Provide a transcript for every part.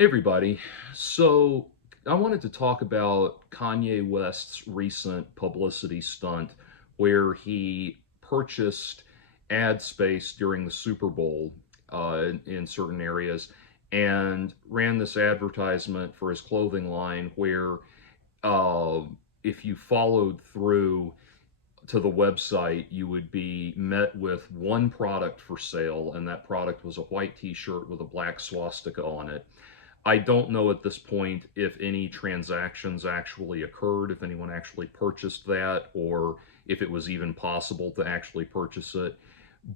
Hey everybody. So I wanted to talk about Kanye West's recent publicity stunt where he purchased ad space during the Super Bowl in certain areas and ran this advertisement for his clothing line where uh, if you followed through to the website, you would be met with one product for sale, and that product was a white t-shirt with a black swastika on it. I don't know at this point if any transactions actually occurred, if anyone actually purchased that, or if it was even possible to actually purchase it.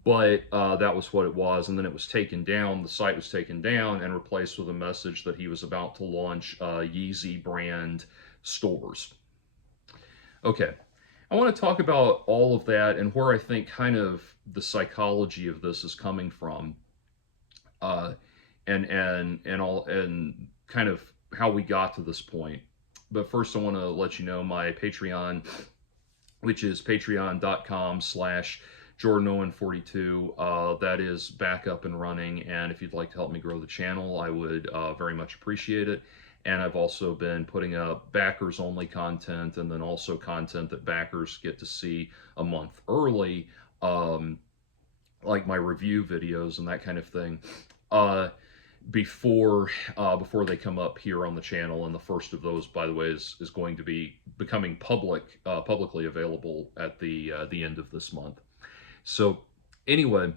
But that was what it was, and then it was taken down. The site was taken down and replaced with a message that he was about to launch Yeezy brand stores. Okay, I want to talk about all of that and where I think kind of the psychology of this is coming from. Uh, and kind of how we got to this point. But first, I want to let you know my Patreon, which is patreon.com/. JordanOwen42. That is back up and running, and if you'd like to help me grow the channel, I would very much appreciate it. And I've also been putting up backers only content, and then also content that backers get to see a month early, like my review videos and that kind of thing. Uh, before they come up here on the channel, and the first of those, by the way, is going to be becoming publicly available at the end of this month. So anyway,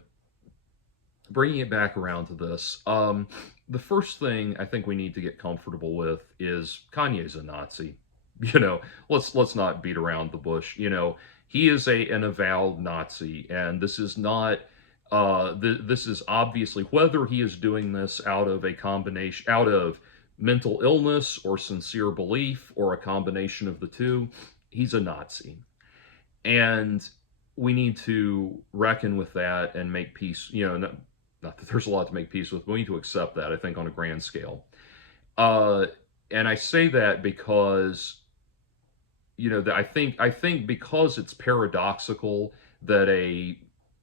bringing it back around to this, the first thing I think we need to get comfortable with is Kanye's a Nazi. Let's not beat around the bush. He is an avowed Nazi, and this is not. This is obviously, whether he is doing this out of a combination, out of mental illness or sincere belief or a combination of the two, he's a Nazi. And we need to reckon with that and make peace. Not that there's a lot to make peace with, but we need to accept that, I think, on a grand scale. Uh, and I say that because, that I think because it's paradoxical that a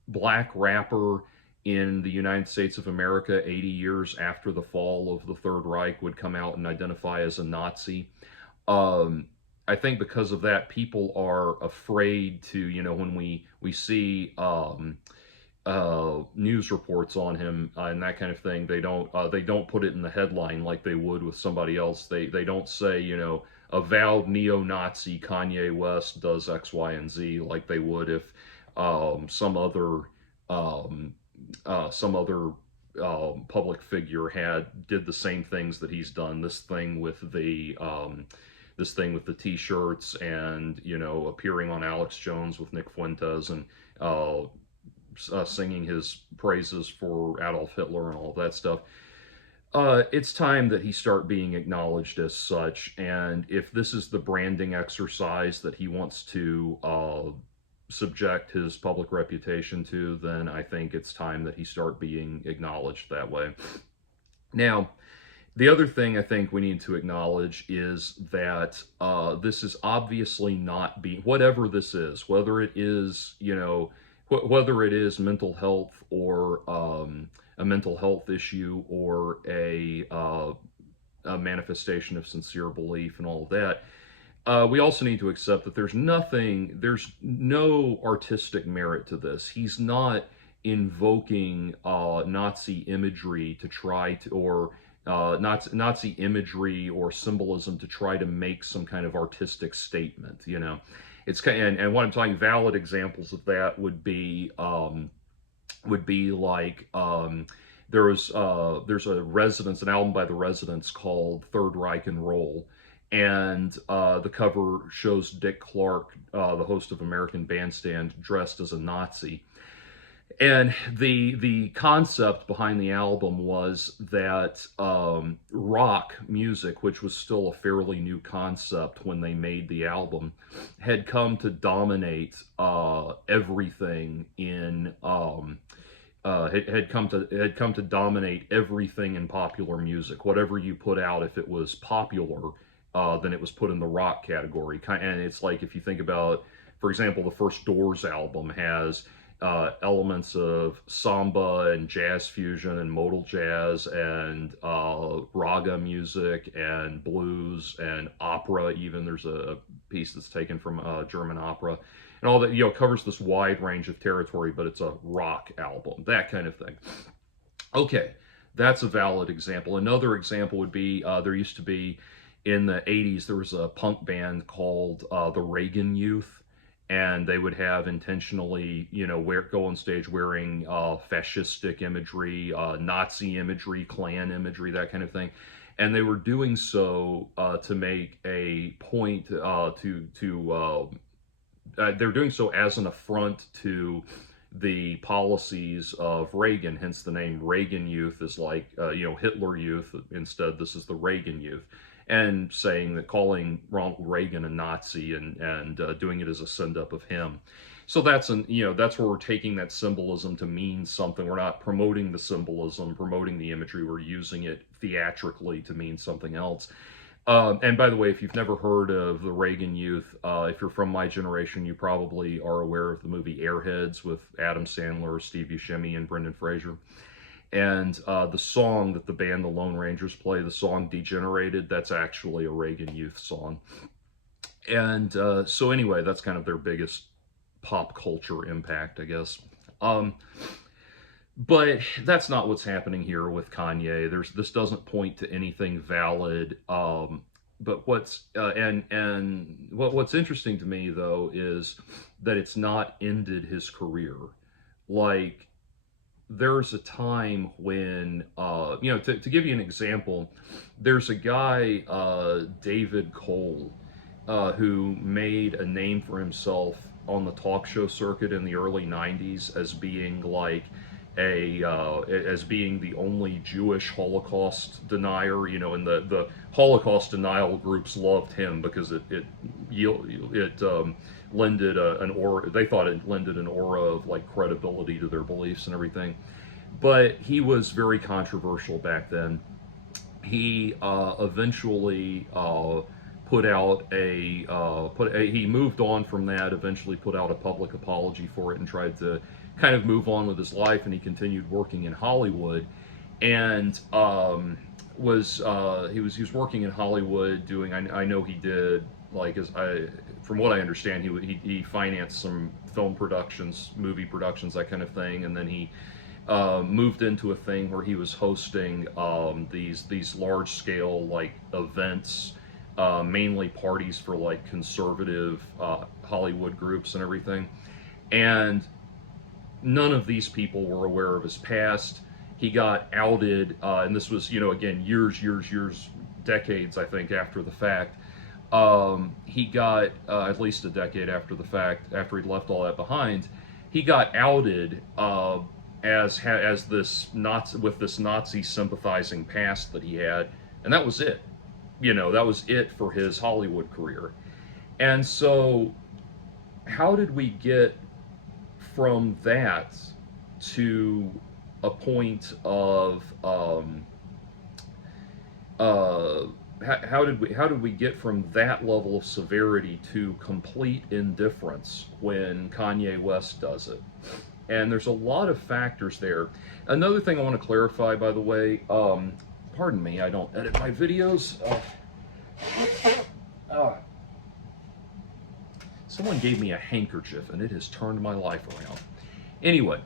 black rapper in the United States of America 80 years after the fall of the Third Reich would come out and identify as a Nazi. Um, I think because of that, people are afraid to, when we see news reports on him and that kind of thing, they don't put it in the headline like they would with somebody else. They don't say, avowed neo-Nazi Kanye West does X, Y, and Z like they would if um, some other public figure did the same things that he's done. This thing with the T-shirts, and appearing on Alex Jones with Nick Fuentes, and singing his praises for Adolf Hitler and all of that stuff. It's time that he start being acknowledged as such. And if this is the branding exercise that he wants to subject his public reputation to, then I think it's time that he start being acknowledged that way. Now, the other thing I think we need to acknowledge is that this is obviously not being, whatever this is, whether it is, whether it is mental health, or a mental health issue, or a manifestation of sincere belief and all of that. We also need to accept that there's no artistic merit to this. He's not invoking Nazi imagery to try to, or Nazi imagery or symbolism to try to make some kind of artistic statement. It's kind, and what I'm talking, valid examples of that would be like there's an album by the Residents called Third Reich and Roll. And the cover shows Dick Clark, the host of American Bandstand, dressed as a Nazi. And the concept behind the album was that rock music, which was still a fairly new concept when they made the album, had come to dominate everything in had come to dominate everything in popular music. Whatever you put out, if it was popular, then it was put in the rock category. And it's like, if you think about, for example, the first Doors album has elements of samba and jazz fusion and modal jazz and raga music and blues and opera. Even there's a piece that's taken from German opera, and all that. Covers this wide range of territory, but it's a rock album, that kind of thing. Okay, that's a valid example. Another example would be there used to be in the 80s, there was a punk band called the Reagan Youth, and they would have intentionally, go on stage wearing fascistic imagery, Nazi imagery, Klan imagery, that kind of thing. And they were doing so to make a point they're doing so as an affront to the policies of Reagan, hence the name Reagan Youth is like, Hitler Youth. Instead, this is the Reagan Youth. And saying that calling Ronald Reagan a Nazi and doing it as a send-up of him. So that's that's where we're taking that symbolism to mean something. We're not promoting the symbolism, promoting the imagery. We're using it theatrically to mean something else. And by the way, if you've never heard of the Reagan Youth, if you're from my generation, you probably are aware of the movie Airheads with Adam Sandler, Steve Buscemi, and Brendan Fraser. And the song that the band The Lone Rangers play, the song Degenerated, that's actually a Reagan Youth song. And so anyway, that's kind of their biggest pop culture impact, I guess. But that's not what's happening here with Kanye. This doesn't point to anything valid. But what's interesting to me though is that it's not ended his career. Like, there's a time when to give you an example, there's a guy, David Cole, who made a name for himself on the talk show circuit in the early 90s as being like as being the only Jewish Holocaust denier, and the Holocaust denial groups loved him because it lended an aura. They thought it lended an aura of like credibility to their beliefs and everything. But he was very controversial back then. He eventually put out he moved on from that. Eventually, put out a public apology for it and tried to kind of move on with his life. And he continued working in Hollywood, and he was working in Hollywood doing. I know he did, like, from what I understand, he financed some film productions, movie productions, that kind of thing, and then he moved into a thing where he was hosting these large scale like events, mainly parties for like conservative Hollywood groups and everything, and none of these people were aware of his past. He got outed, and this was, again, years, decades, I think, after the fact. He got, at least a decade after the fact, after he'd left all that behind, he got outed as this Nazi, with this Nazi sympathizing past that he had, and that was it. That was it for his Hollywood career. And so, how did we get from that to a point of how did we get from that level of severity to complete indifference when Kanye West does it? And there's a lot of factors there. Another thing I want to clarify, by the way, pardon me, I don't edit my videos. Someone gave me a handkerchief, and it has turned my life around. Anyway,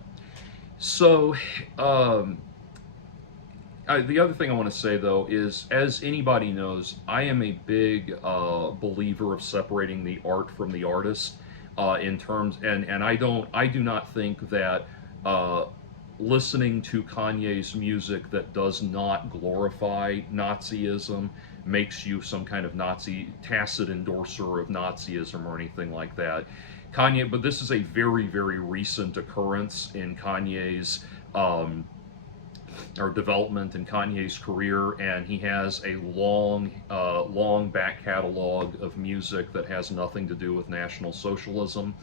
so the other thing I want to say, though, is, as anybody knows, I am a big believer of separating the art from the artist. In terms, and I do not think that listening to Kanye's music that does not glorify Nazism makes you some kind of Nazi, tacit endorser of Nazism or anything like that. Kanye, but this is a very, very recent occurrence in Kanye's or development in Kanye's career, and he has a long back catalog of music that has nothing to do with National Socialism.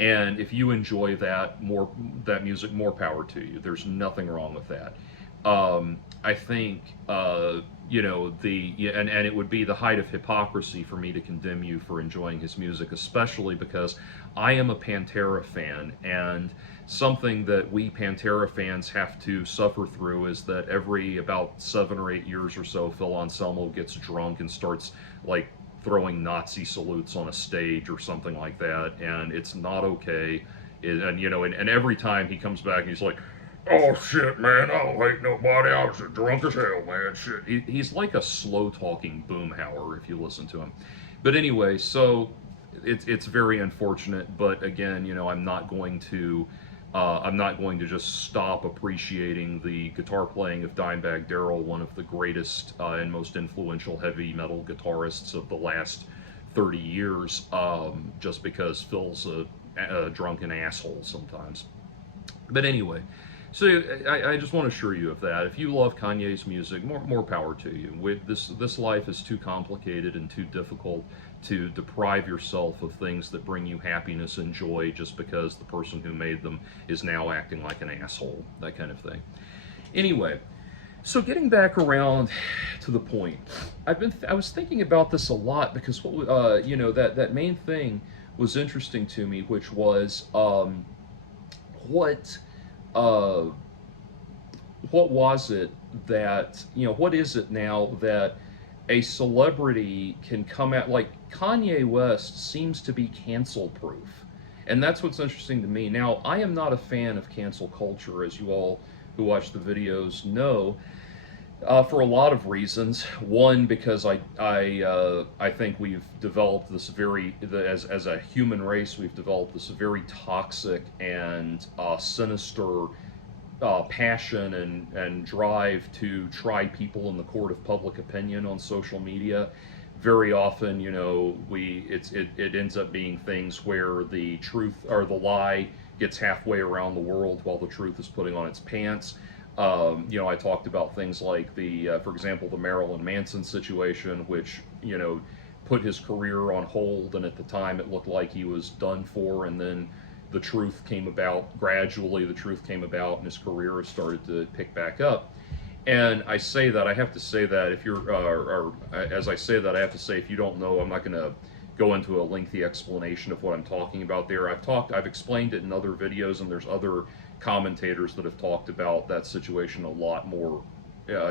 And if you enjoy that music, more power to you. There's nothing wrong with that. I think and it would be the height of hypocrisy for me to condemn you for enjoying his music, especially because I am a Pantera fan, and something that we Pantera fans have to suffer through is that every about 7 or 8 years or so, Phil Anselmo gets drunk and starts like throwing Nazi salutes on a stage or something like that, and it's not okay. And every time he comes back, he's like, "Oh shit, man! I don't hate nobody. I was drunk as hell, man. Shit." He's like a slow talking boomhauer if you listen to him. But anyway, so it's very unfortunate. But again, I'm not going to just stop appreciating the guitar playing of Dimebag Darrell, one of the greatest and most influential heavy metal guitarists of the last 30 years, just because Phil's a drunken asshole sometimes. But anyway, so I just want to assure you of that. If you love Kanye's music, more power to you. This life is too complicated and too difficult to deprive yourself of things that bring you happiness and joy just because the person who made them is now acting like an asshole. That kind of thing. Anyway, so getting back around to the point, I was thinking about this a lot because that main thing was interesting to me, which was what uh, what was it that, what is it now that a celebrity can come out like Kanye West seems to be cancel proof. And that's what's interesting to me. Now, I am not a fan of cancel culture, as you all who watch the videos know, for a lot of reasons. One, because I think we've developed this as a human race, we've developed this very toxic and sinister passion and drive to try people in the court of public opinion on social media. Very often, it ends up being things where the truth or the lie gets halfway around the world while the truth is putting on its pants. I talked about things like for example, the Marilyn Manson situation, which put his career on hold, and at the time it looked like he was done for, and then the truth came about. Gradually, the truth came about, and his career started to pick back up. And I have to say that if you're, or as I say that, I have to say, if you don't know, I'm not going to go into a lengthy explanation of what I'm talking about there. I've explained it in other videos, and there's other commentators that have talked about that situation a lot more,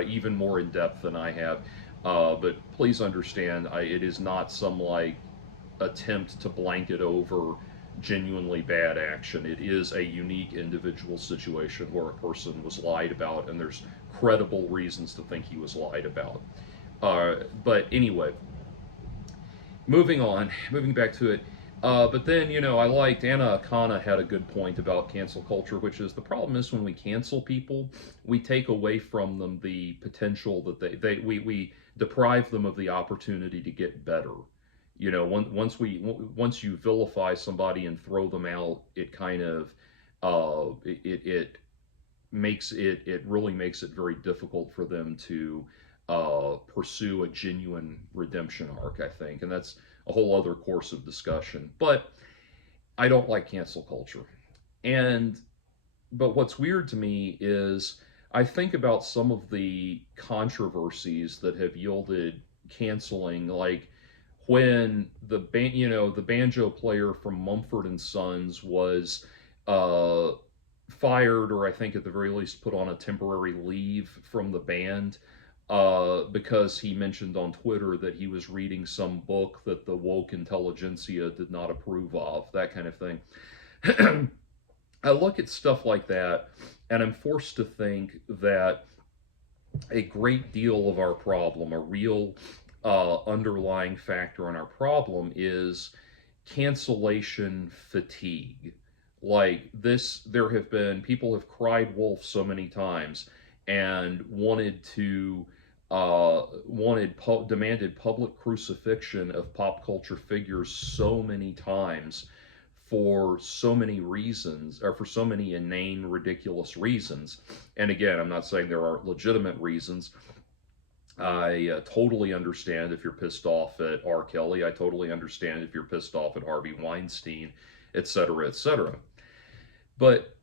even more in depth than I have. But please understand, it is not some like attempt to blanket over genuinely bad action. It is a unique individual situation where a person was lied about, and there's credible reasons to think he was lied about. But anyway, moving back to it. But then, I liked Anna Akana had a good point about cancel culture, which is the problem is when we cancel people, we take away from them the potential that we deprive them of the opportunity to get better. Once you vilify somebody and throw them out, it kind of it really makes it very difficult for them to pursue a genuine redemption arc, I think, and that's a whole other course of discussion. But I don't like cancel culture, but what's weird to me is I think about some of the controversies that have yielded canceling, like when the banjo player from Mumford and Sons was uh, fired, or I think at the very least put on a temporary leave from the band, because he mentioned on Twitter that he was reading some book that the woke intelligentsia did not approve of, that kind of thing. I look at stuff like that, and I'm forced to think that a great deal of our problem, a real underlying factor in our problem, is cancellation fatigue. Like this, people have cried wolf so many times and demanded public crucifixion of pop culture figures so many times for so many reasons, or for so many inane, ridiculous reasons. And again, I'm not saying there aren't legitimate reasons. I totally understand if you're pissed off at R. Kelly. I totally understand if you're pissed off at Harvey Weinstein, etc., etc. But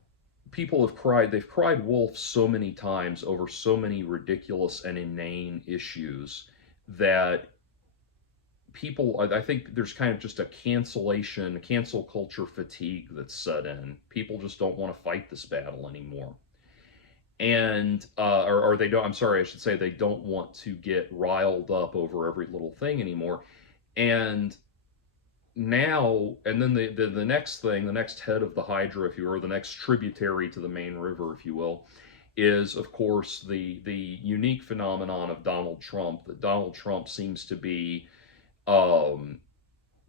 they've cried wolf so many times over so many ridiculous and inane issues that people, I think there's kind of just a cancel culture fatigue that's set in. People just don't want to fight this battle anymore. And, or they don't, I'm sorry, I should say they don't want to get riled up over every little thing anymore. And now, and then the next thing, the next head of the Hydra, if you will, or the next tributary to the main river, if you will, is of course the unique phenomenon of Donald Trump. That Donald Trump um,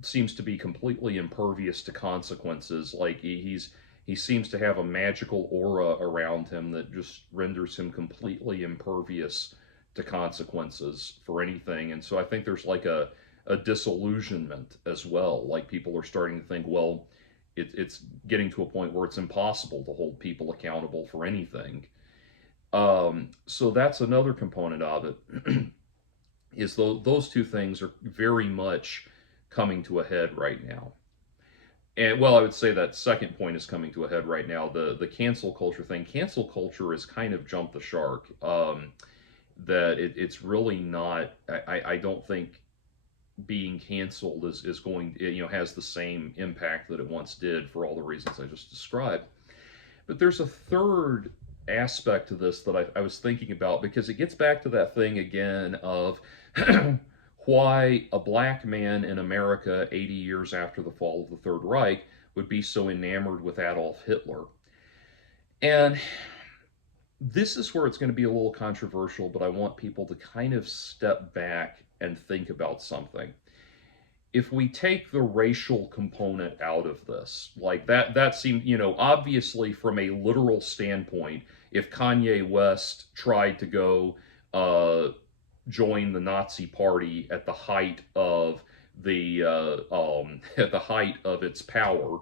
seems to be completely impervious to consequences. Like he seems to have a magical aura around him that just renders him completely impervious to consequences for anything. And so I think there's like a disillusionment as well. Like people are starting to think, well, it's getting to a point where it's impossible to hold people accountable for anything. So that's another component of it. Is those two things are very much coming to a head right now. And well, I would say that second point is coming to a head right now. The cancel culture thing. Cancel culture has kind of jumped the shark. That it's really not. I don't think being canceled is going, has the same impact that it once did for all the reasons I just described. But there's a third aspect to this that I was thinking about, because it gets back to that thing again of why a black man in America 80 years after the fall of the Third Reich would be so enamored with Adolf Hitler. And this is where it's going to be a little controversial, but I want people to kind of step back and think about something. If we take the racial component out of this, like that seemed, obviously from a literal standpoint, if Kanye West tried to go join the Nazi Party at the height of at the height of its power,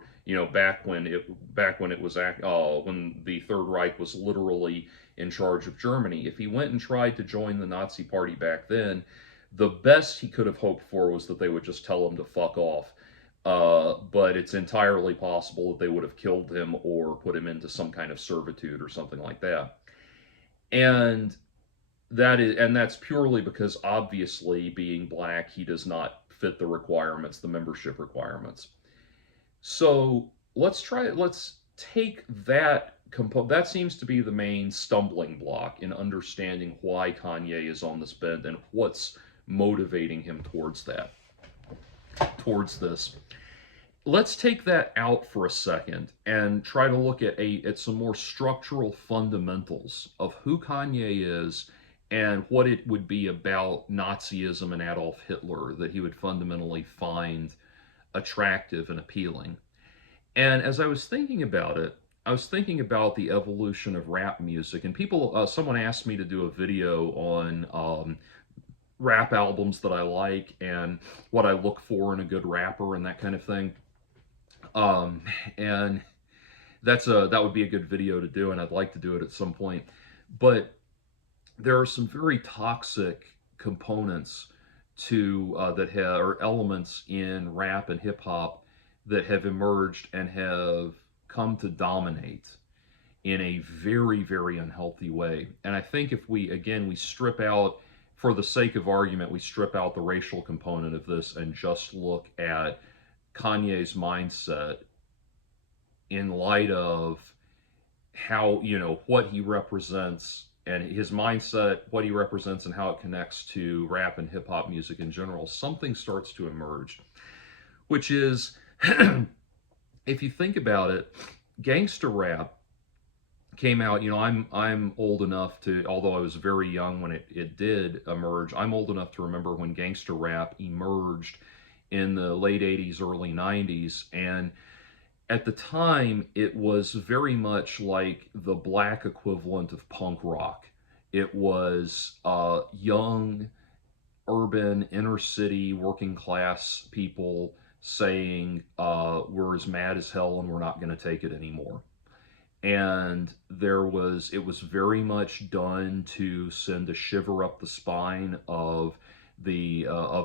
back when it was when the Third Reich was literally in charge of Germany, if he went and tried to join the Nazi Party back then, the best he could have hoped for was that they would just tell him to fuck off. But it's entirely possible that they would have killed him or put him into some kind of servitude or something like that. And that's purely because obviously, being black, he does not fit the requirements, the membership requirements. So let's take that component. That seems to be the main stumbling block in understanding why Kanye is on this bent and what's motivating him towards this. Let's take that out for a second and try to look at some more structural fundamentals of who Kanye is and what it would be about Nazism and Adolf Hitler that he would fundamentally find attractive and appealing. And as I was thinking about it, I was thinking about the evolution of rap music, and someone asked me to do a video on rap albums that I like and what I look for in a good rapper and that kind of thing. And that would be a good video to do, and I'd like to do it at some point. But there are some very toxic components or elements in rap and hip hop that have emerged and have come to dominate in a very, very unhealthy way. And I think if we strip out, for the sake of argument, we strip out the racial component of this and just look at Kanye's mindset in light of how, what he represents, and his mindset, what he represents, and how it connects to rap and hip hop music in general, something starts to emerge, which is, if you think about it, gangster rap came out, I'm old enough to, although I was very young when it did emerge, I'm old enough to remember when gangster rap emerged in the late 80s, early 90s, and at the time, it was very much like the black equivalent of punk rock. It was young, urban, inner city, working class people saying, we're as mad as hell and we're not going to take it anymore. And it was very much done to send a shiver up the spine of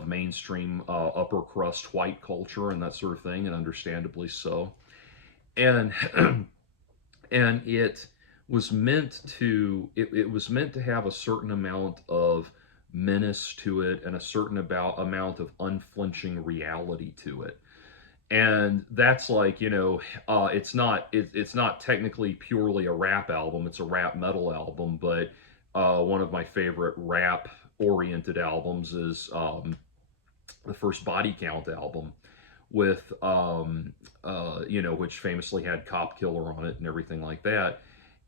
mainstream upper crust white culture and that sort of thing, and understandably so. And and it was meant to have a certain amount of menace to it and a certain amount of unflinching reality to it. And that's like, it's not technically purely a rap album, it's a rap metal album, but one of my favorite rap oriented albums is the first Body Count album, with which famously had Cop Killer on it and everything like that.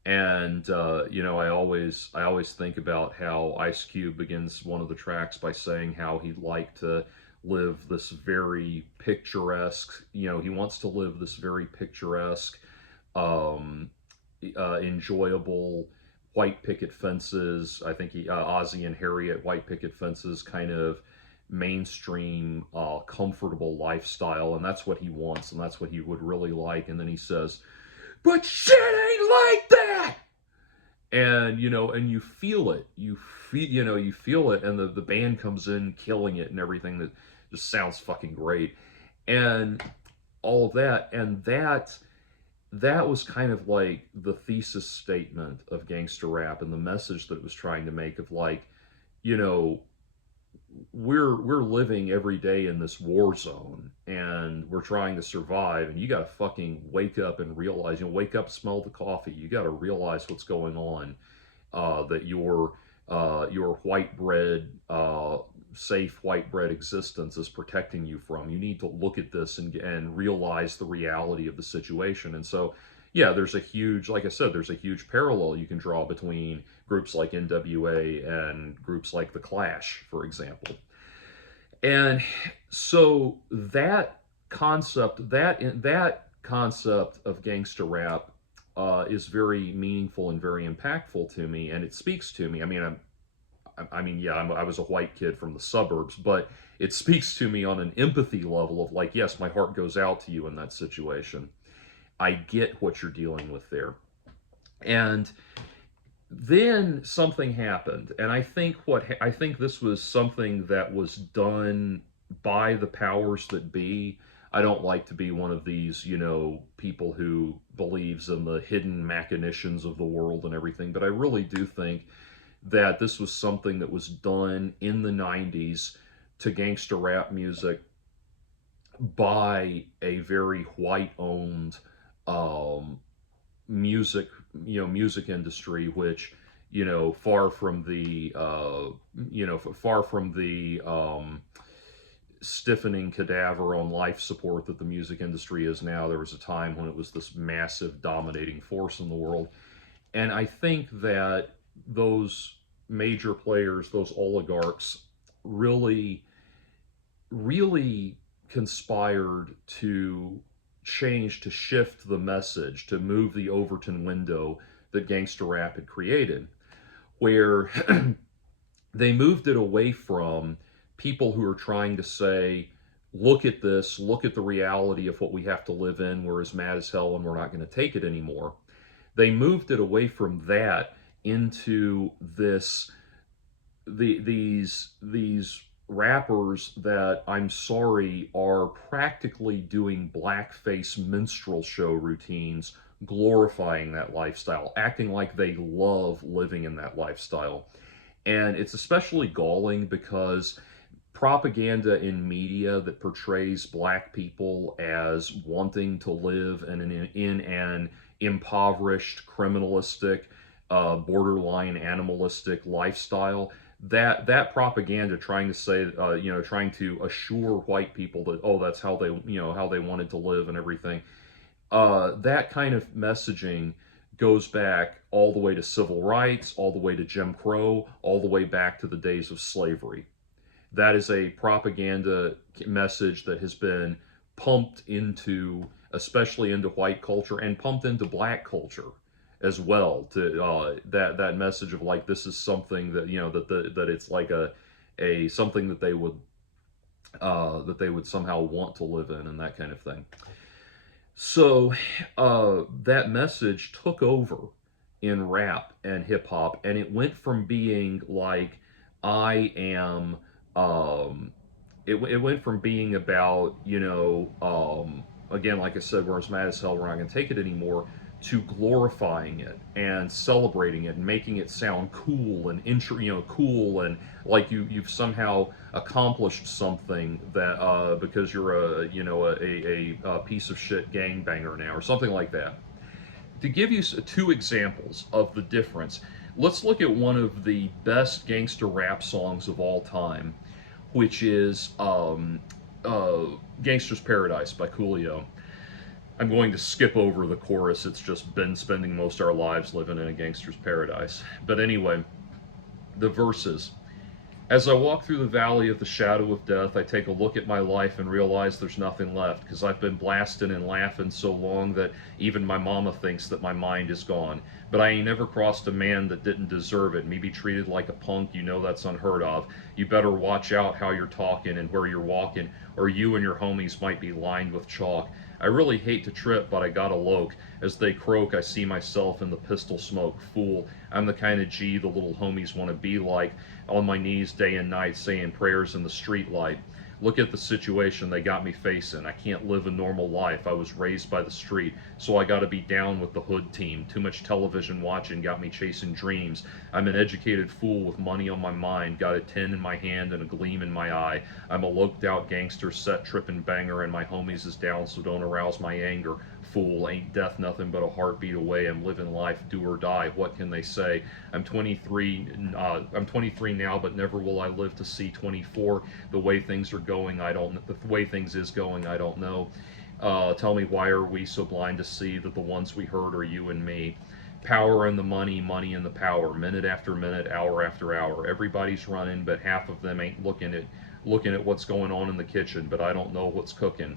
And I always think about how Ice Cube begins one of the tracks by saying how he'd like to live this very picturesque, he wants to live this very picturesque, um, enjoyable white picket fences. I think Ozzy and Harriet white picket fences kind of mainstream, comfortable lifestyle, and that's what he wants, and that's what he would really like. And then he says, "But shit ain't like that." And and you feel it. You feel it, and the band comes in killing it and everything. That just sounds fucking great, and all of that, and that was kind of like the thesis statement of gangster rap and the message that it was trying to make of like, you know, we're living every day in this war zone and we're trying to survive, and you got to fucking wake up and realize, wake up, smell the coffee, you got to realize what's going on, that your white bread, safe white bread existence is protecting you from. You need to look at this and realize the reality of the situation. And so, yeah, there's a huge, like I said, there's a huge parallel you can draw between groups like NWA and groups like The Clash, for example. And so that concept of gangster rap is very meaningful and very impactful to me, and it speaks to me. Yeah, I was a white kid from the suburbs, but it speaks to me on an empathy level of like, yes, my heart goes out to you in that situation. I get what you're dealing with there. And then something happened, and I think this was something that was done by the powers that be. I don't like to be one of these, people who believes in the hidden machinations of the world and everything, but I really do think that this was something that was done in the 90s to gangster rap music by a very white owned, um, music music industry, which, far from the stiffening cadaver on life support that the music industry is now, there was a time when it was this massive dominating force in the world. And I think that those major players, those oligarchs, really, really conspired to to shift the message, to move the Overton window that gangster rap had created, where they moved it away from people who are trying to say, look at this, look at the reality of what we have to live in, we're as mad as hell and we're not going to take it anymore. They moved it away from that into these rappers that, I'm sorry, are practically doing blackface minstrel show routines, glorifying that lifestyle, acting like they love living in that lifestyle. And it's especially galling because propaganda in media that portrays black people as wanting to live in an impoverished, criminalistic, borderline animalistic lifestyle, that propaganda trying to say, trying to assure white people that, oh, that's how they, how they wanted to live and everything, that kind of messaging goes back all the way to civil rights, all the way to Jim Crow, all the way back to the days of slavery. That is a propaganda message that has been pumped into, especially into white culture, and pumped into black culture as well. To that message of like, this is something that, that it's like a something that they would somehow want to live in, and that kind of thing. So that message took over in rap and hip hop, and it went from being like, I am, it went from being about, again, like I said, we're as mad as hell, we're not going to take it anymore, to glorifying it and celebrating it and making it sound cool and cool, and like you've somehow accomplished something that because you're a piece of shit gangbanger now or something like that. To give you two examples of the difference, let's look at one of the best gangster rap songs of all time, which is Gangster's Paradise by Coolio. I'm going to skip over the chorus. It's just been spending most of our lives living in a gangster's paradise. But anyway, the verses. As I walk through the valley of the shadow of death, I take a look at my life and realize there's nothing left, because I've been blasting and laughing so long that even my mama thinks that my mind is gone. But I ain't never crossed a man that didn't deserve it. Me be treated like a punk, you know that's unheard of. You better watch out how you're talking and where you're walking, or you and your homies might be lined with chalk. I really hate to trip, but I gotta loke. As they croak, I see myself in the pistol smoke. Fool, I'm the kind of G the little homies want to be like, on my knees day and night saying prayers in the street light. Look at the situation they got me facing. I can't live a normal life. I was raised by the street, so I gotta be down with the hood team. Too much television watching got me chasing dreams. I'm an educated fool with money on my mind, got a 10 in my hand and a gleam in my eye. I'm a loped out gangster, set tripping banger, and my homies is down, so don't arouse my anger. Fool, ain't death nothing but a heartbeat away. I'm living life, do or die. What can they say? I'm 23 now, but never will I live to see 24. The way things are going, I don't. The way things is going, I don't know. Tell me, why are we so blind to see that the ones we hurt are you and me? Power and the money, money and the power. Minute after minute, hour after hour. Everybody's running, but half of them ain't looking at what's going on in the kitchen. But I don't know what's cooking.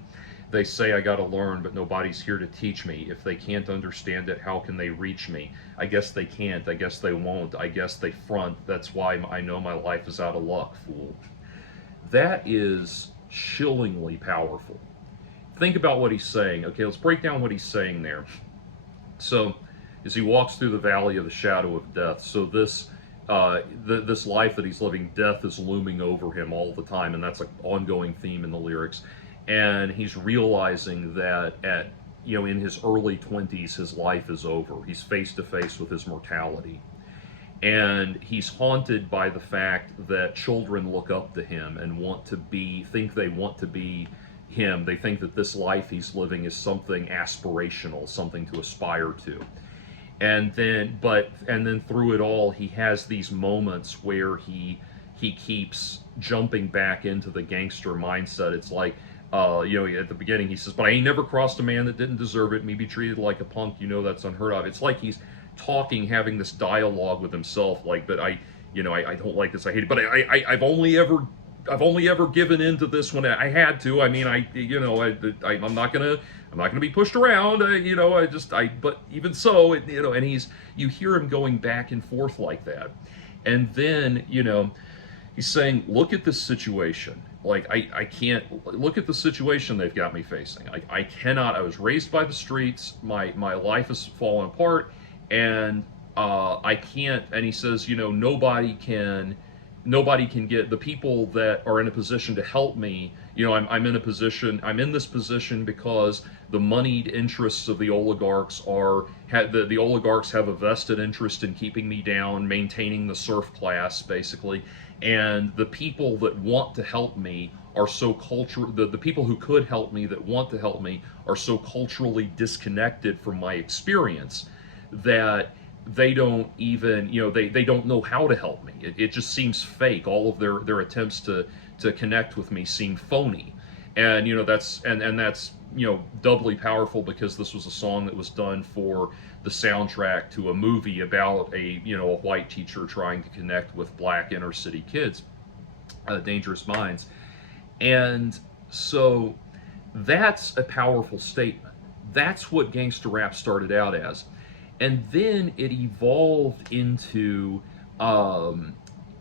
They say I gotta learn, but nobody's here to teach me. If they can't understand it, how can they reach me? I guess they can't, I guess they won't, I guess they front. That's why I know my life is out of luck, fool. That is chillingly powerful. Think about what he's saying. Okay, let's break down what he's saying there. So, as he walks through the valley of the shadow of death, so this this life that he's living, death is looming over him all the time, and that's an ongoing theme in the lyrics. And he's realizing that in his early 20s, his life is over. He's face to face with his mortality. And he's haunted by the fact that children look up to him and think they want to be him. They think that this life he's living is something aspirational, something to aspire to. And then through it all, he has these moments where he keeps jumping back into the gangster mindset. It's like, at the beginning he says, but I ain't never crossed a man that didn't deserve it. Me be treated like a punk, you know that's unheard of. It's like he's having this dialogue with himself, like, but I don't like this, I hate it, but I've only ever given in to this when I had to. I mean, I'm not gonna be pushed around. But even so, and you hear him going back and forth like that, and then he's saying, look at this situation. Like, I can't look at the situation they've got me facing. I cannot. I was raised by the streets. My life has fallen apart, and I can't. And he says, nobody can get the people that are in a position to help me. I'm in this position because the moneyed interests of the oligarchs the oligarchs have a vested interest in keeping me down, maintaining the serf class, basically. And the people that want to help me are so the people who could help me, that want to help me, are so culturally disconnected from my experience that they don't even, they don't know how to help me. It just seems fake. All of their attempts to connect with me seem phony. And that's doubly powerful because this was a song that was done for the soundtrack to a movie about a white teacher trying to connect with black inner city kids, Dangerous Minds. And so that's a powerful statement. That's what gangster rap started out as. And then it evolved into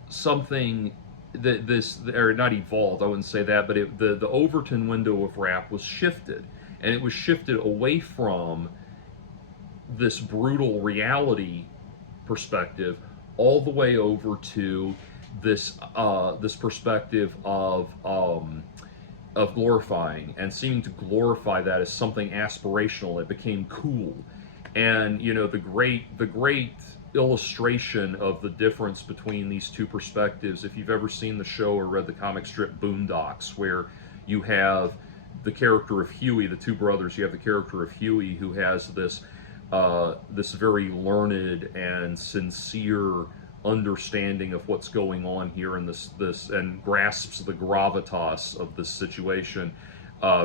something or not evolved, I wouldn't say that, but the Overton window of rap was shifted. And it was shifted away from this brutal reality perspective all the way over to this perspective of glorifying and seeming to glorify that as something aspirational. It became cool. And the great illustration of the difference between these two perspectives, if you've ever seen the show or read the comic strip Boondocks, where you have the character of Huey, the two brothers, you have the character of Huey who has this very learned and sincere understanding of what's going on here in this and grasps the gravitas of this situation,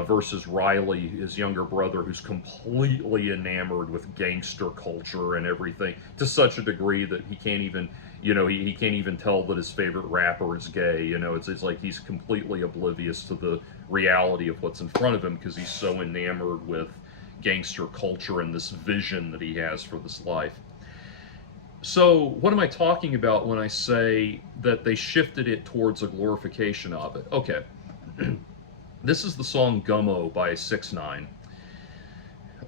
versus Riley, his younger brother, who's completely enamored with gangster culture and everything to such a degree that he can't even, he can't even tell that his favorite rapper is gay. It's like he's completely oblivious to the reality of what's in front of him because he's so enamored with gangster culture and this vision that he has for this life. So, what am I talking about when I say that they shifted it towards a glorification of it? Okay, this is the song Gummo by 6ix9ine,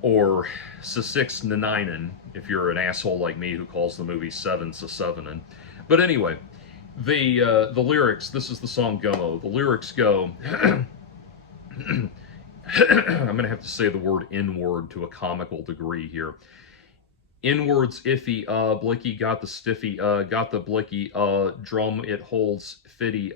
or 6ix9ine if you're an asshole like me who calls the movie 7 But anyway, the lyrics, this is the song Gummo. The lyrics go, I'm going to have to say the word N-word to a comical degree here. Inwards iffy, blicky got the stiffy, got the blicky, drum it holds fitty,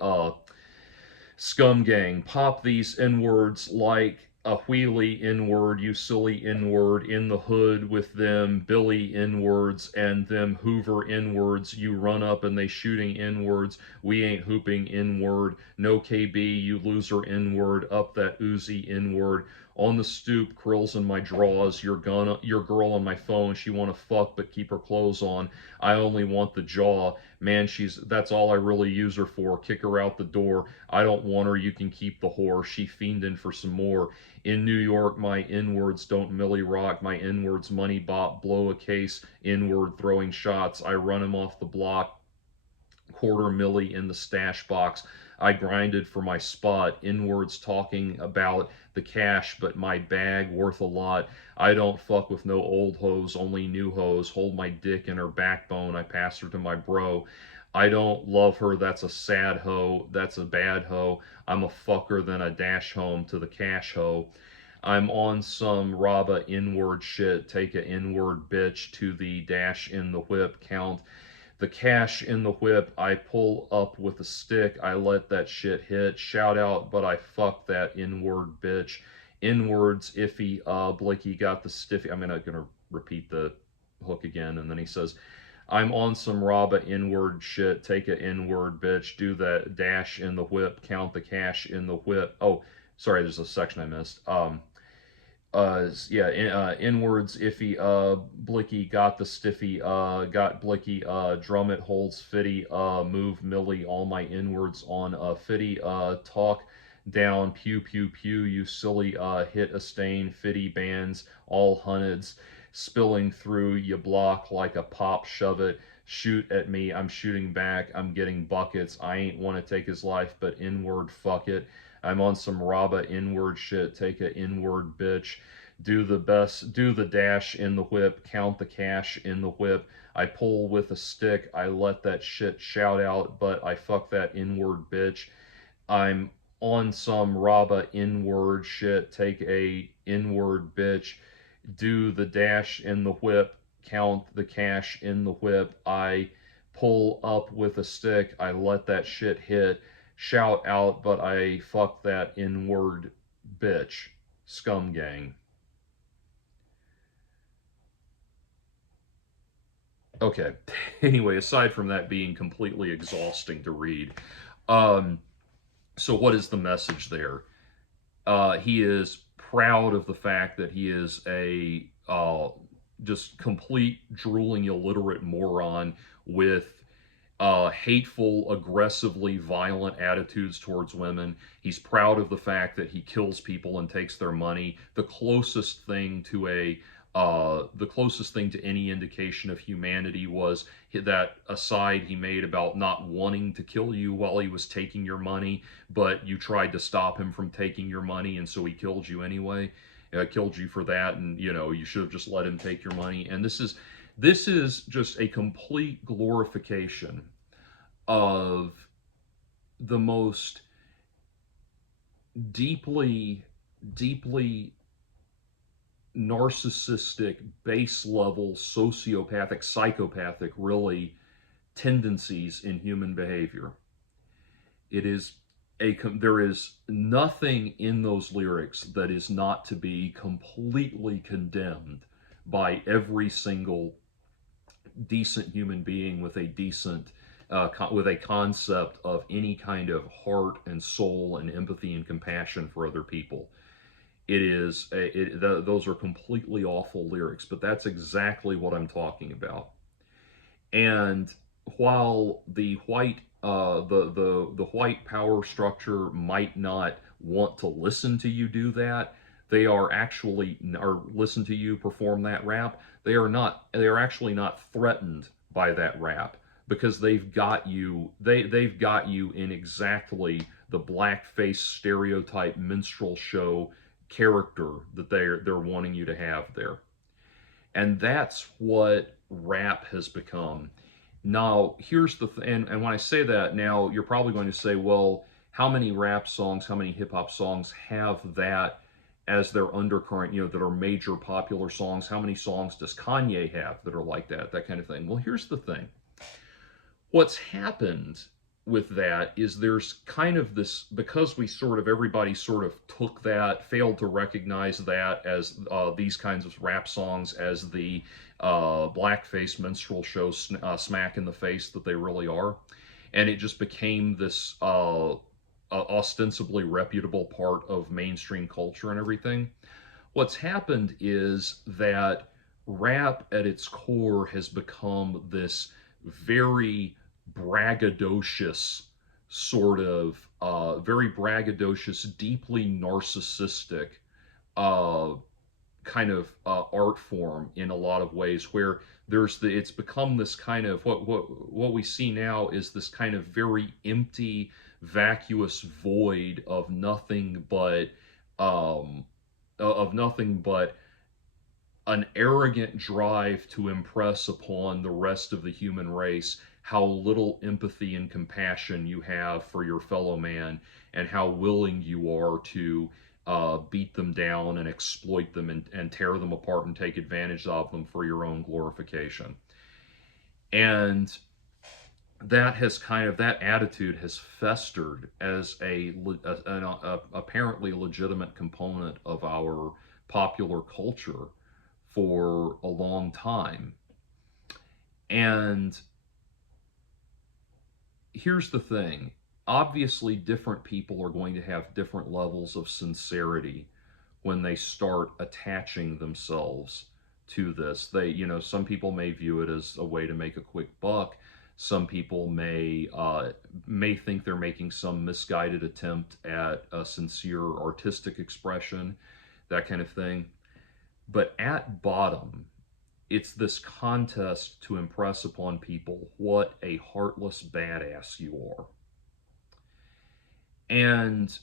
scum gang, pop these inwards like a wheelie inward, you silly inward, in the hood with them Billy inwards and them Hoover inwards, you run up and they shooting inwards, we ain't hooping inward, no KB, you loser inward, up that Uzi inward, on the stoop, krills in my drawers, your girl on my phone, she wanna fuck but keep her clothes on, I only want the jaw, man, that's all I really use her for, kick her out the door, I don't want her, you can keep the whore, she fiendin' for some more, in New York, my inwards don't milly rock, my inwards money bop, blow a case, inward throwing shots, I run him off the block, quarter milli in the stash box, I grinded for my spot, inwards talking about the cash, but my bag worth a lot. I don't fuck with no old hoes, only new hoes. Hold my dick in her backbone, I pass her to my bro. I don't love her, that's a sad hoe, that's a bad hoe. I'm a fucker, then I dash home to the cash hoe. I'm on some robba inward shit, take a inward bitch to the dash in the whip, count the cash in the whip, I pull up with a stick, I let that shit hit, shout out, but I fuck that inward bitch. Inwards, iffy, Blakey got the stiffy. I'm gonna repeat the hook again, and then he says, I'm on some robba inward shit, take a inward bitch, do that dash in the whip, count the cash in the whip. Oh, sorry, there's a section I missed. Inwards iffy, blicky got the stiffy, got blicky, drum it holds fitty, move milly, all my inwards on fitty, talk down, pew pew pew, you silly, hit a stain, fitty bands, all hunneds, spilling through, you block like a pop, shove it, shoot at me, I'm shooting back, I'm getting buckets, I ain't want to take his life, but inward, fuck it. I'm on some Rabba inward shit, take a inward bitch, do the dash in the whip, count the cash in the whip, I pull with a stick, I let that shit shout out, but I fuck that inward bitch, I'm on some Rabba inward shit, take a inward bitch, do the dash in the whip, count the cash in the whip, I pull up with a stick, I let that shit hit, shout out, but I fuck that inward bitch. Scum gang. Okay. Anyway, aside from that being completely exhausting to read, um, so what is the message there? He is proud of the fact that he is a just complete drooling illiterate moron with hateful, aggressively violent attitudes towards women. He's proud of the fact that he kills people and takes their money. The closest thing to any indication of humanity was that aside he made about not wanting to kill you while he was taking your money, but you tried to stop him from taking your money, and so he killed you anyway. Killed you for that, and you should have just let him take your money. And this is just a complete glorification of the most deeply, deeply narcissistic, base level, sociopathic, psychopathic, really, tendencies in human behavior. It is there is nothing in those lyrics that is not to be completely condemned by every single decent human being with a decent with a concept of any kind of heart and soul and empathy and compassion for other people. Those are completely awful lyrics, but that's exactly what I'm talking about. And while the white power structure might not want to listen to you do that, they are actually or listen to you perform that rap. They are actually not threatened by that rap because they've got you. They've got you in exactly the blackface stereotype minstrel show character that they're wanting you to have there. And that's what rap has become. Now, here's and when I say that, now you're probably going to say, well, how many rap songs, how many hip hop songs have that as their undercurrent, that are major popular songs? How many songs does Kanye have that are like that, that kind of thing? Well, here's the thing. What's happened with that is there's kind of this, because everybody sort of took that, failed to recognize that as these kinds of rap songs as the blackface minstrel show smack in the face that they really are. And it just became this ostensibly reputable part of mainstream culture and everything. What's happened is that rap at its core has become this very braggadocious very braggadocious, deeply narcissistic kind of art form in a lot of ways, where it's become this kind of what we see now is this kind of very empty, vacuous void of nothing but um, an arrogant drive to impress upon the rest of the human race how little empathy and compassion you have for your fellow man, and how willing you are to beat them down and exploit them and tear them apart and take advantage of them for your own glorification. And that attitude has festered as an apparently legitimate component of our popular culture for a long time. And here's the thing. Obviously, different people are going to have different levels of sincerity when they start attaching themselves to this. Some people may view it as a way to make a quick buck. Some people may think they're making some misguided attempt at a sincere artistic expression, that kind of thing. But at bottom, it's this contest to impress upon people what a heartless badass you are. And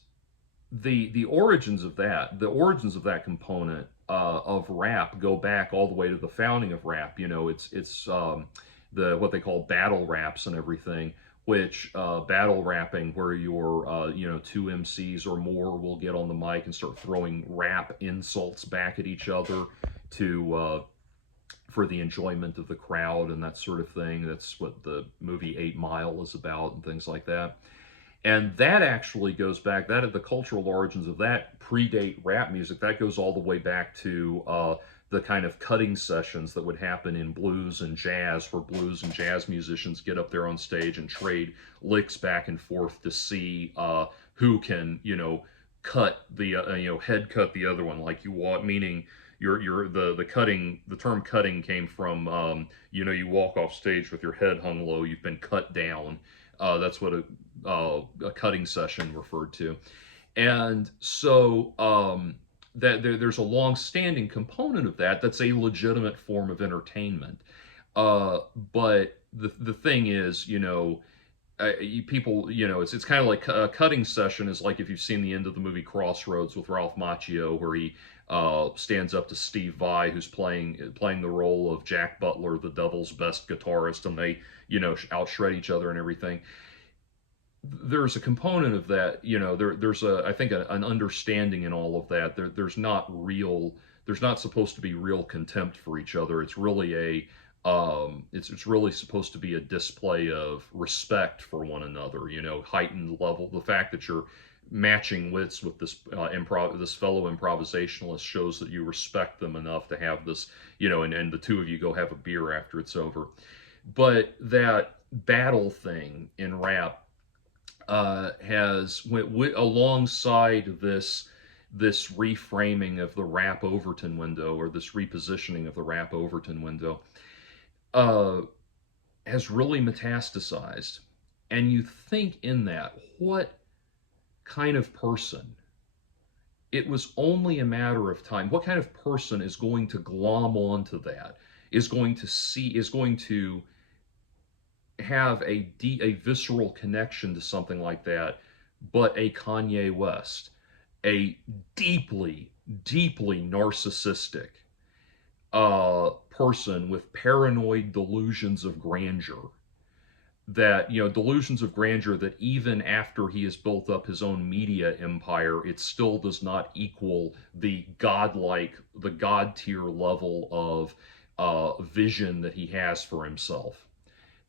the origins of that component of rap go back all the way to the founding of rap. It's the what they call battle raps and everything, which battle rapping, where two MCs or more will get on the mic and start throwing rap insults back at each other to for the enjoyment of the crowd and that sort of thing. That's what the movie 8 Mile is about and things like that. And that actually goes back, the cultural origins of that predate rap music. That goes all the way back to the kind of cutting sessions that would happen in blues and jazz, where blues and jazz musicians get up there on stage and trade licks back and forth to see who can, cut the, head cut the other one, like you want, meaning the term cutting came from, you walk off stage with your head hung low, you've been cut down. That's what a cutting session referred to. And so there's a long-standing component of that's a legitimate form of entertainment. But the thing is, people, it's kind of like a cutting session is like if you've seen the end of the movie Crossroads with Ralph Macchio, where he stands up to Steve Vai, who's playing the role of Jack Butler, the devil's best guitarist, and they, out-shred each other and everything. There's a component of that, there's I think an understanding in all of that. There's there's not supposed to be real contempt for each other. It's really it's really supposed to be a display of respect for one another. You know, heightened level. The fact that you're matching wits with this fellow improvisationalist shows that you respect them enough to have this, you know, and the two of you go have a beer after it's over. But that battle thing in rap has went alongside this reframing of the rap Overton window, or this repositioning of the rap Overton window, has really metastasized. And you think in that, what kind of person? It was only a matter of time. What kind of person is going to glom onto that? Is going to have a visceral connection to something like that, but a Kanye West, a deeply, deeply narcissistic person with paranoid delusions of grandeur, that, you know, delusions of grandeur that even after he has built up his own media empire, it still does not equal the god tier level of vision that he has for himself.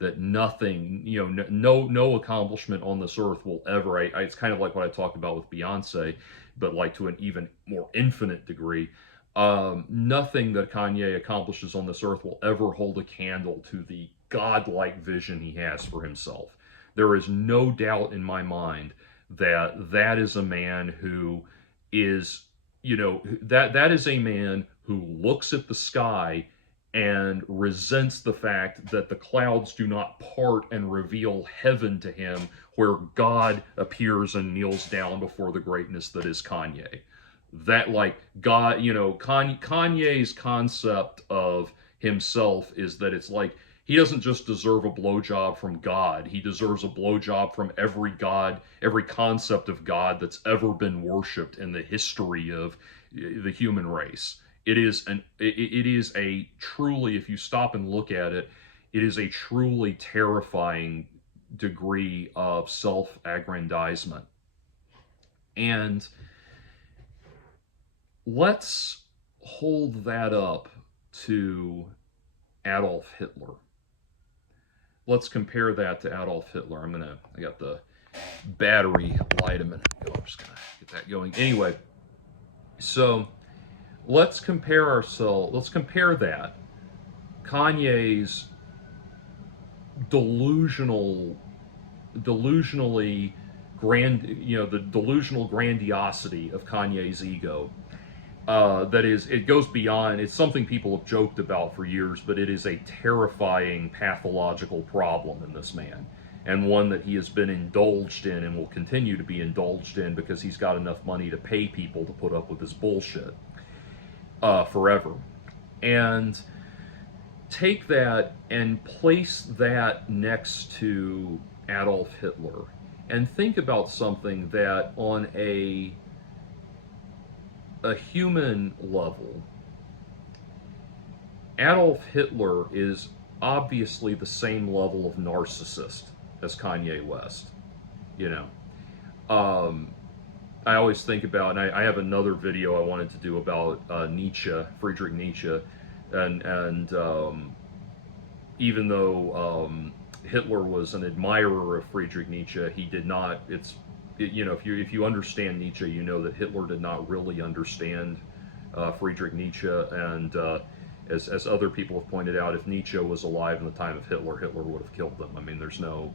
That nothing, you know, no accomplishment on this earth will ever, it's kind of like what I talked about with Beyonce, but like to an even more infinite degree. Nothing that Kanye accomplishes on this earth will ever hold a candle to the godlike vision he has for himself. There is no doubt in my mind that that is a man who is, you know, that is a man who looks at the sky and resents the fact that the clouds do not part and reveal heaven to him, where God appears and kneels down before the greatness that is Kanye. That, like, God, you know, Kanye's concept of himself is that it's like, he doesn't just deserve a blowjob from God. He deserves a blowjob from every God, every concept of God that's ever been worshipped in the history of the human race. It is a truly, if you stop and look at it, it is a truly terrifying degree of self-aggrandizement. And let's hold that up to Adolf Hitler. Let's compare that to Adolf Hitler. I got the battery light a minute ago. I'm just gonna get that going. Anyway, so let's compare that. Kanye's delusionally the delusional grandiosity of Kanye's ego. That is, it goes beyond, it's something people have joked about for years, but it is a terrifying pathological problem in this man, and one that he has been indulged in and will continue to be indulged in because he's got enough money to pay people to put up with his bullshit forever. And take that and place that next to Adolf Hitler, and think about something that on a human level, Adolf Hitler is obviously the same level of narcissist as Kanye West. You know, I always think about, and I have another video I wanted to do about Nietzsche, Friedrich Nietzsche, and even though Hitler was an admirer of Friedrich Nietzsche, he did not. You know, if you understand Nietzsche, you know that Hitler did not really understand Friedrich Nietzsche, and as other people have pointed out, if Nietzsche was alive in the time of Hitler, Hitler would have killed them. I mean, there's no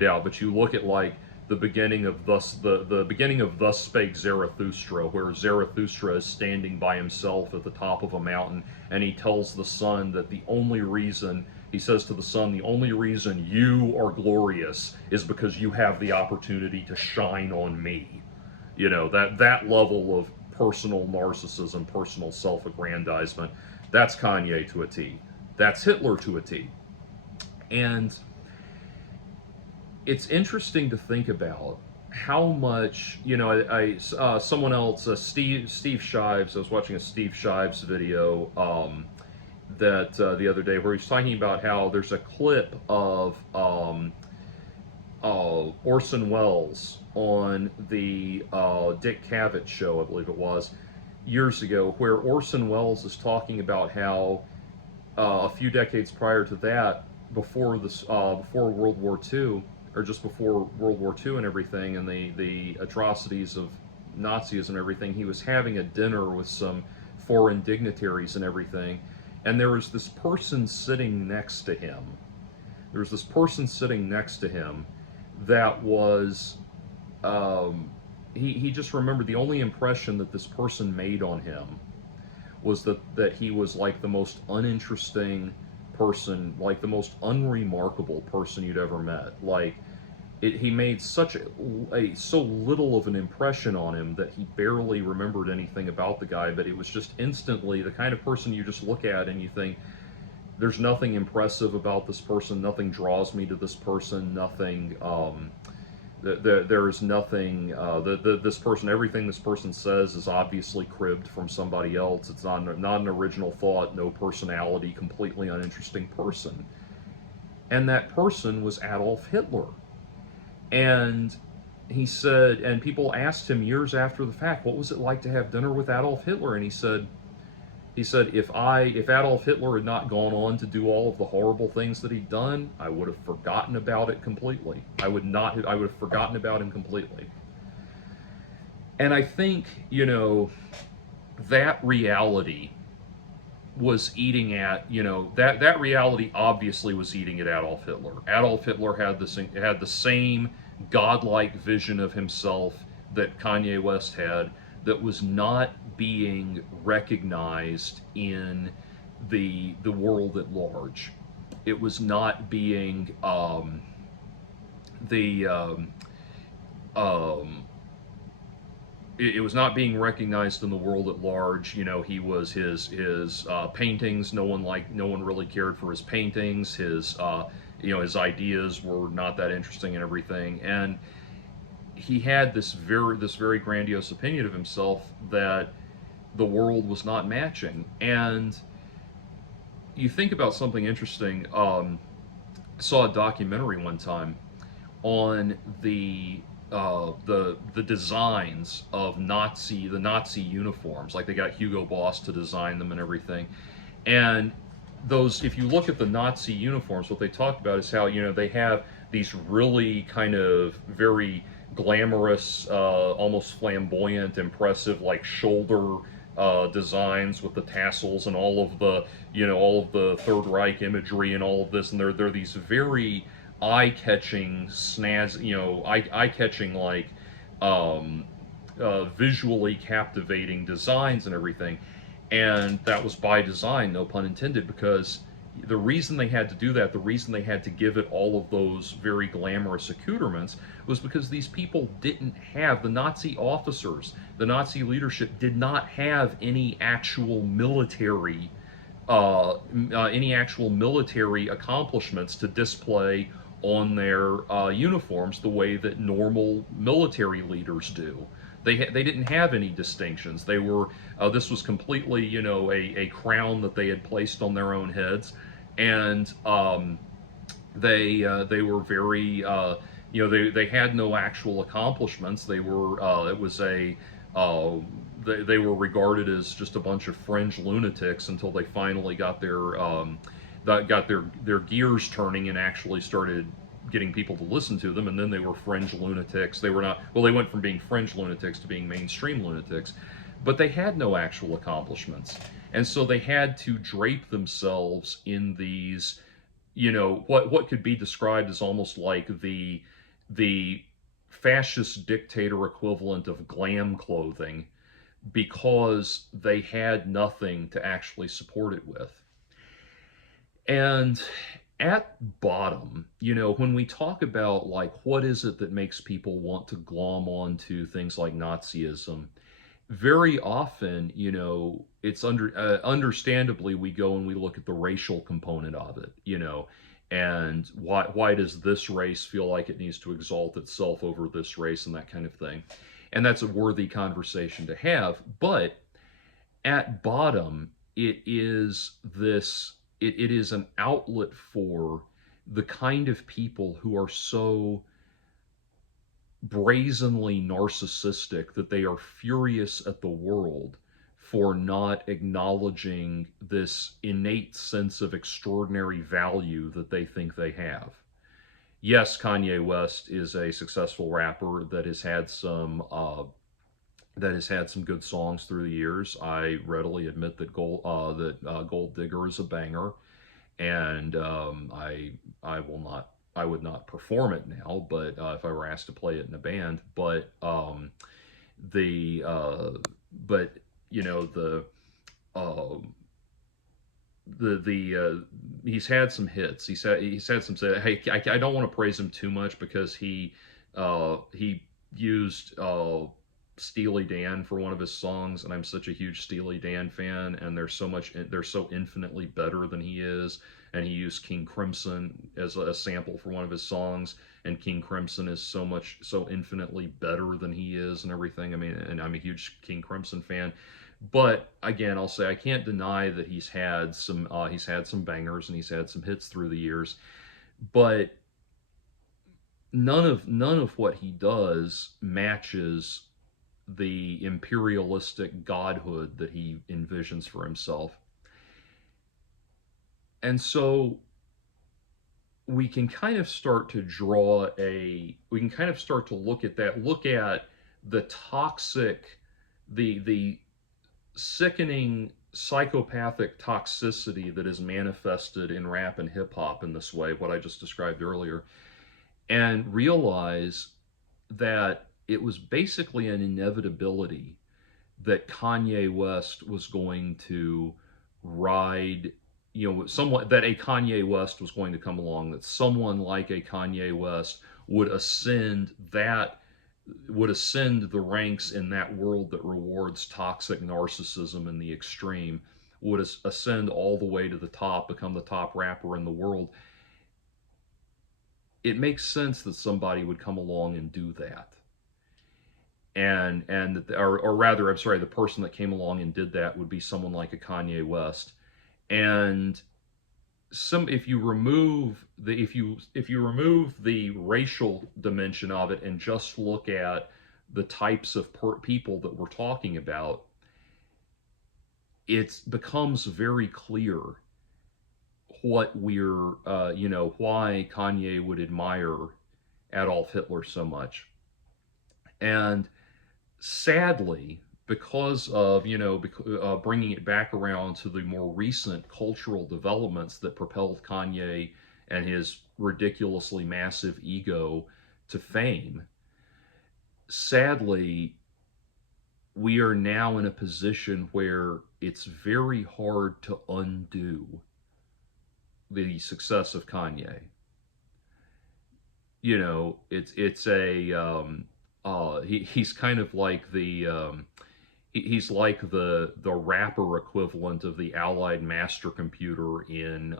doubt. But you look at, like, the beginning of the beginning of Thus Spake Zarathustra, where Zarathustra is standing by himself at the top of a mountain, and he tells the sun that he says to the sun, the only reason you are glorious is because you have the opportunity to shine on me. You know, that level of personal narcissism, personal self-aggrandizement, that's Kanye to a T. That's Hitler to a T. And it's interesting to think about how much, you know, someone else, Steve Shives, I was watching a Steve Shives video that the other day, where he's talking about how there's a clip of Orson Welles on the Dick Cavett show, I believe it was, years ago, where Orson Welles is talking about how a few decades prior to that, before World War II, or just before World War II and everything, and the atrocities of Nazism and everything, he was having a dinner with some foreign dignitaries and everything, and there was this person sitting next to him. There was this person sitting next to him that was he just remembered the only impression that this person made on him was that he was like the most uninteresting person, like the most unremarkable person you'd ever met. Like he made so little of an impression on him that he barely remembered anything about the guy. But it was just instantly the kind of person you just look at and you think, there's nothing impressive about this person. Nothing draws me to this person. Nothing. There is nothing. This person, everything this person says is obviously cribbed from somebody else. It's not an original thought. No personality. Completely uninteresting person. And that person was Adolf Hitler. And he said, and people asked him years after the fact, what was it like to have dinner with Adolf Hitler? And he said, if Adolf Hitler had not gone on to do all of the horrible things that he'd done, I would have forgotten about it completely. I would have forgotten about him completely. And I think, that reality was eating at, that reality obviously was eating at Adolf Hitler. Adolf Hitler had the same godlike vision of himself that Kanye West had, that was not being recognized in the world at large. It was not being it was not being recognized in the world at large. He was his paintings. No one really cared for his paintings. His his ideas were not that interesting and everything. And he had this very grandiose opinion of himself that the world was not matching. And you think about something interesting. I saw a documentary one time on the designs of the Nazi uniforms. Like, they got Hugo Boss to design them and everything. And those, if you look at the Nazi uniforms, what they talked about is how they have these really kind of very glamorous, almost flamboyant, impressive, like shoulder designs with the tassels and all of the Third Reich imagery and all of this, and they're these very eye-catching eye-catching, like visually captivating designs and everything. And that was by design, no pun intended, because the reason they had to do that, the reason they had to give it all of those very glamorous accoutrements, was because these people didn't have, the Nazi officers, the Nazi leadership did not have any actual military accomplishments to display on their uniforms the way that normal military leaders do. They didn't have any distinctions. They were this was completely a crown that they had placed on their own heads, and they were very they had no actual accomplishments. They were it was a they were regarded as just a bunch of fringe lunatics until they finally got their gears turning and actually started getting people to listen to them. And then they were fringe lunatics. They were not, well, they went from being fringe lunatics to being mainstream lunatics, but they had no actual accomplishments. And so they had to drape themselves in these, what could be described as almost like the fascist dictator equivalent of glam clothing, because they had nothing to actually support it with. And at bottom, when we talk about, like, what is it that makes people want to glom onto things like Nazism, very often, it's understandably, we go and we look at the racial component of it, and why does this race feel like it needs to exalt itself over this race and that kind of thing. And that's a worthy conversation to have. But at bottom, it is an outlet for the kind of people who are so brazenly narcissistic that they are furious at the world for not acknowledging this innate sense of extraordinary value that they think they have. Yes, Kanye West is a successful rapper that has had some good songs through the years. I readily admit that Gold Digger is a banger, and I would not perform it now, but if I were asked to play it in a band, the but you know um, he's had some hits. He's had some say. Hey, I don't want to praise him too much because he used Steely Dan for one of his songs, and I'm such a huge Steely Dan fan, and they're so infinitely better than he is. And he used King Crimson as a sample for one of his songs, and King Crimson is so infinitely better than he is, and everything. I mean, and I'm a huge King Crimson fan. But again, I'll say I can't deny that he's had some bangers and he's had some hits through the years, but none of what he does matches the imperialistic godhood that he envisions for himself. And so we can kind of start to look at the toxic, the sickening psychopathic toxicity that is manifested in rap and hip hop in this way, what I just described earlier, and realize that it was basically an inevitability that Kanye West was going to ride, somewhat, that a Kanye West was going to come along, that someone like a Kanye West would ascend the ranks in that world that rewards toxic narcissism in the extreme, would ascend all the way to the top, become the top rapper in the world. It makes sense that somebody would come along and do that. Or rather, I'm sorry, the person that came along and did that would be someone like a Kanye West. And if you remove the racial dimension of it and just look at the types of people that we're talking about, it becomes very clear why Kanye would admire Adolf Hitler so much. And sadly, because of bringing it back around to the more recent cultural developments that propelled Kanye and his ridiculously massive ego to fame, sadly, we are now in a position where it's very hard to undo the success of Kanye. It's he's kind of like he's like the rapper equivalent of the Allied master computer in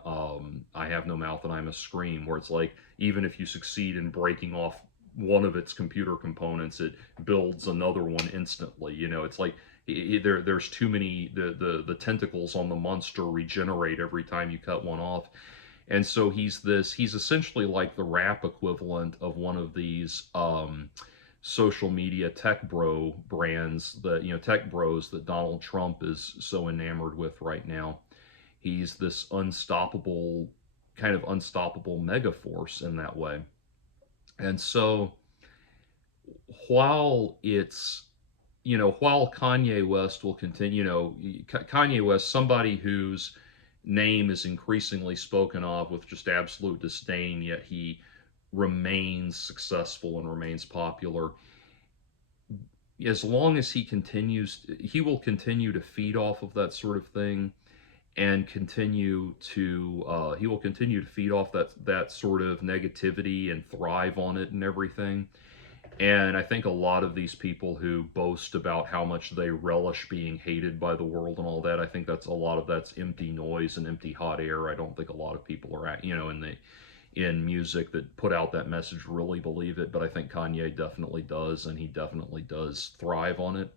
I Have No Mouth and I Must Scream, where it's like even if you succeed in breaking off one of its computer components, it builds another one instantly. It's like there's too many, the tentacles on the monster regenerate every time you cut one off. And so he's essentially like the rap equivalent of one of these social media tech bro brands, tech bros that Donald Trump is so enamored with right now. He's this unstoppable mega force in that way. And so while Kanye West will continue, Kanye West, somebody whose name is increasingly spoken of with just absolute disdain, yet he remains successful and remains popular. As long as he will continue to feed off of that sort of thing, and he will continue to feed off that sort of negativity and thrive on it and everything. And I think a lot of these people who boast about how much they relish being hated by the world and all that, I think a lot of that's empty noise and empty hot air. I don't think a lot of people are in music that put out that message really believe it, but I think Kanye definitely does, and he definitely does thrive on it.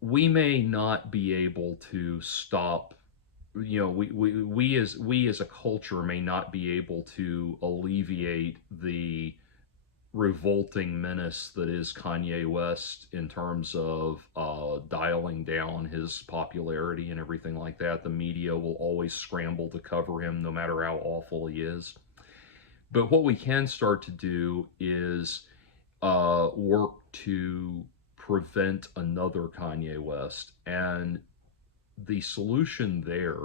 We may not be able to stop, we as a culture may not be able to alleviate the revolting menace that is Kanye West in terms of dialing down his popularity and everything like that. The media will always scramble to cover him no matter how awful he is. But what we can start to do is work to prevent another Kanye West. And the solution there,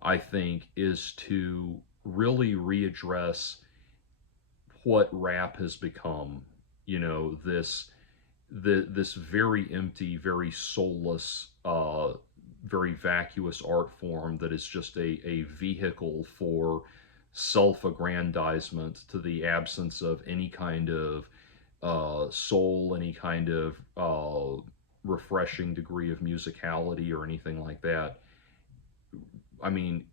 I think, is to really readdress what rap has become. You know, this very empty, very soulless, very vacuous art form that is just a vehicle for self-aggrandizement to the absence of any kind of soul, any kind of refreshing degree of musicality or anything like that. I mean,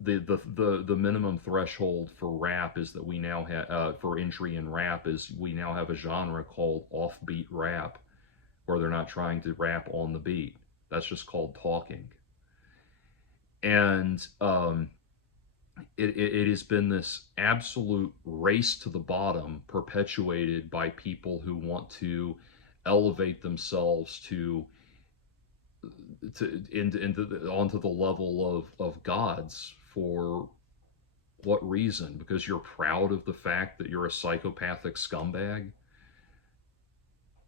the minimum threshold for rap is that we now have for entry in rap is we now have a genre called offbeat rap, where they're not trying to rap on the beat. That's just called talking. And it has been this absolute race to the bottom, perpetuated by people who want to elevate themselves onto the level of gods. For what reason? Because you're proud of the fact that you're a psychopathic scumbag?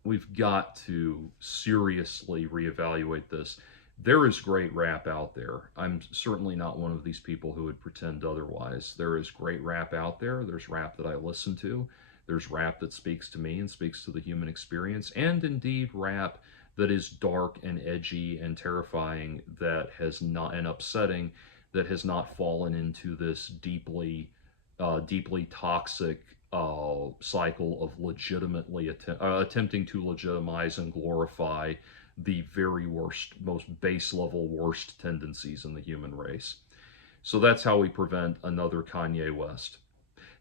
We've got to seriously reevaluate this. There is great rap out there. I'm certainly not one of these people who would pretend otherwise. There is great rap out there. There's rap that I listen to. There's rap that speaks to me and speaks to the human experience, and indeed rap that is dark and edgy and terrifying, that has not, and upsetting, that has not fallen into this deeply toxic cycle of legitimately attempting to legitimize and glorify the very worst, most base level worst tendencies in the human race. So that's how we prevent another Kanye West.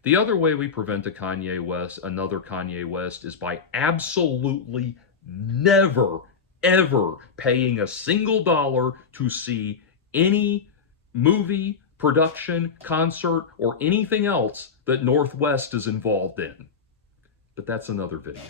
The other way we prevent another Kanye West, is by absolutely never, ever paying a single dollar to see any movie, production, concert, or anything else that Northwest is involved in. But that's another video.